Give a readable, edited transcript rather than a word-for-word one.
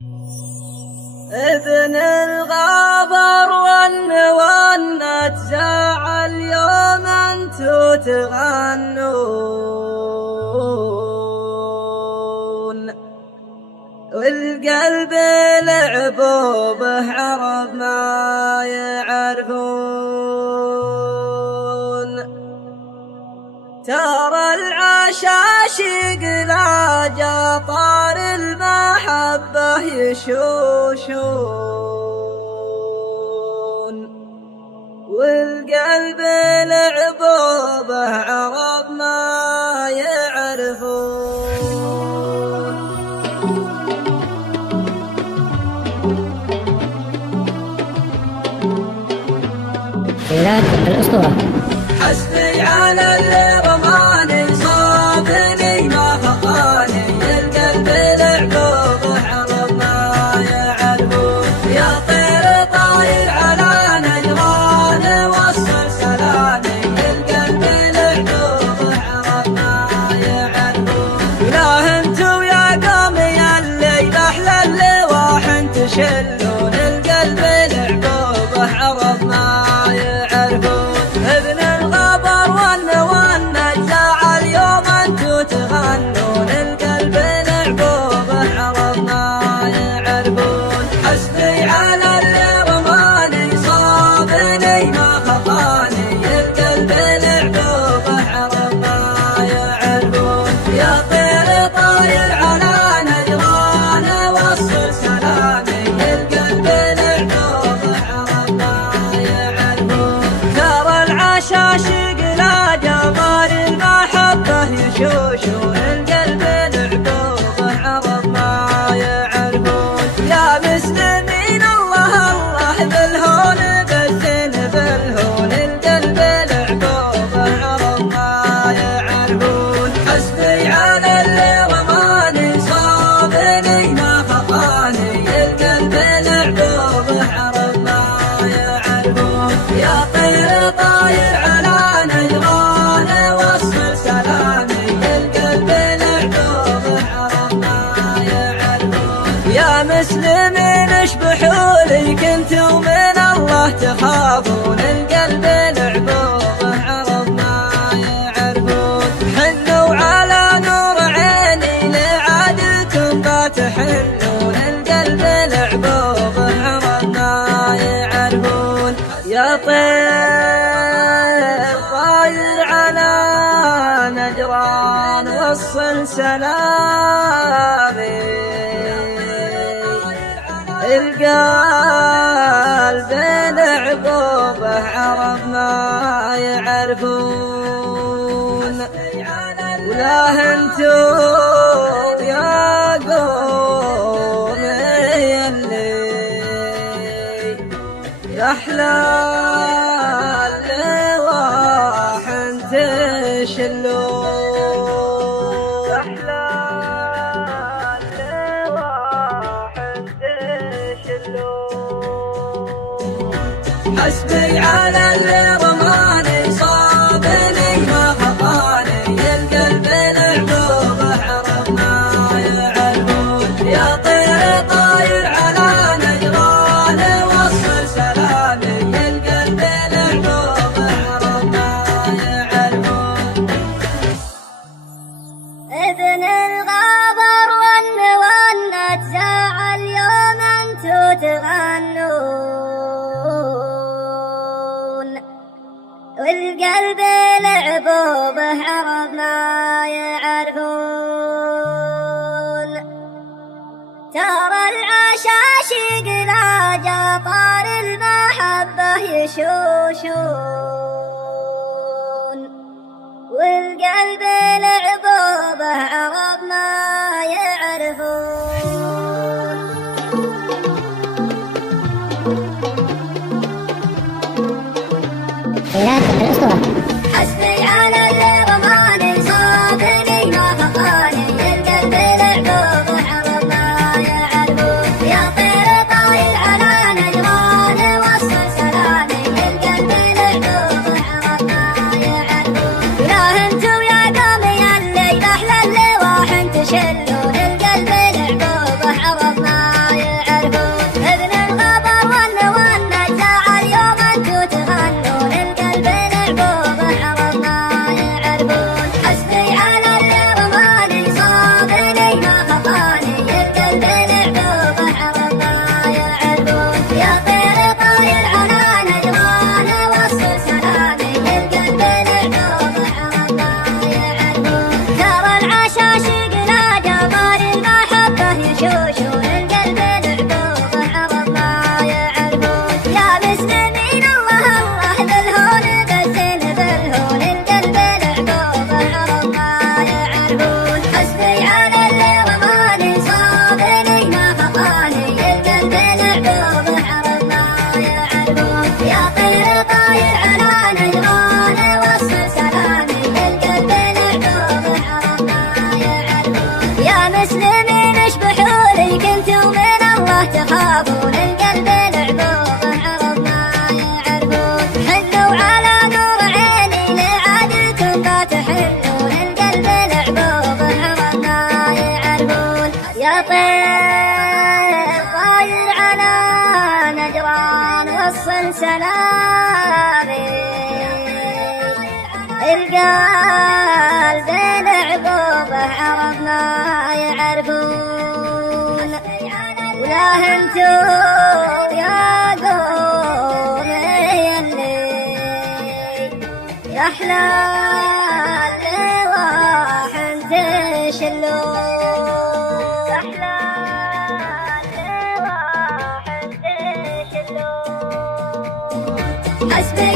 ابن الغابر والنوى تزاعل يوم انتو تغنون، والقلب لعبوا به عرب ما يعرفون. ترى العشاشق لا جطار المحبة يشوشون، والقلب لعبوا به عرب ما يعرفون. ميلاد الأسطورة. حسبي على اللي رماني صابني ما خطاني، القلب لعبوا به عرب ما يعرفون. يا طير طاير على نجران وصل سلامي، القلب لعبوا به عرب ما يعرفون. ولا انتو يا قومي الليل احلى اللواح تشلون، القلب لعبوا به عرب ما يعرفون. ابن الغبر والنوى تزاعل يوم انتو تغنون، القلب لعبوا به عرب ما يعرفون. حسبي على اللي رماني صابني ما خطاني، القلب لعبوا به عرب ما يعرفون. يا طير طاير على نجران وصل سلامي، القلب لعبوا به عرب ما يعرفون. ترى العشاشق لا جمال المحبة يشوشون، القلب لعبوا به عرب ما يعرفون. يا مسلمين الله الله بالهون بالزين بالهون، القلب لعبوا به عرب ما يعرفون. حسبي على اللي رماني صابني ما خطاني، القلب لعبوا به عرب ما يعرفون. يا طير طاير على نجران وصل سلامي، القلب لعبوا به عرب ما يعرفون. يا مسلمين اشبحوا لي كنتم من الله تخافون، القلب لعبوا به عرب ما يعرفون. حنوا على نور عيني لعادلكم بتحنون، القلب لعبوا به عرب ما يعرفون. يا طير طاير على نجران وصل سلامي، القلب لعبوا به عرب ما يعرفون. ولا انتو يا قومي اللي احلى اللواح تشلون، احلى اللواح تشلون. حسبي على اللي رماني صابني ما خطاني، القلب لعبوا به عرب ما يعرفون. يا طير طاير على نجران وصل سلامي، القلب لعبوا به عرب ما يعرفون. ابن الغابر والنوى تزاعل يوم انتو تغنون، والقلب لعبوا به عرب ما يعرفون. ترى العشاشق لا جطار المحبة يشوشون، والقلب لعبوا به عرب ما يعرفون. ميلاد الأسطورة. حسبي على اللي رماني صابني ما خطاني، القلب لعبوا به عرب ما يعرفون. يا طير طاير على نجران وصل سلامي، القلب لعبوا به عرب ما يعرفون. ولا انتو يا قومي الليل احلى اللواح تشلون، القلب لعبوا به عرب ما طاير على نجران وصل سلامي، القلب العقوبة عرب ما يعرفون، ولا انتو يا قومي اللي يا احلى اللواح تشلون، يا احلى اللواح تشلون. حسبي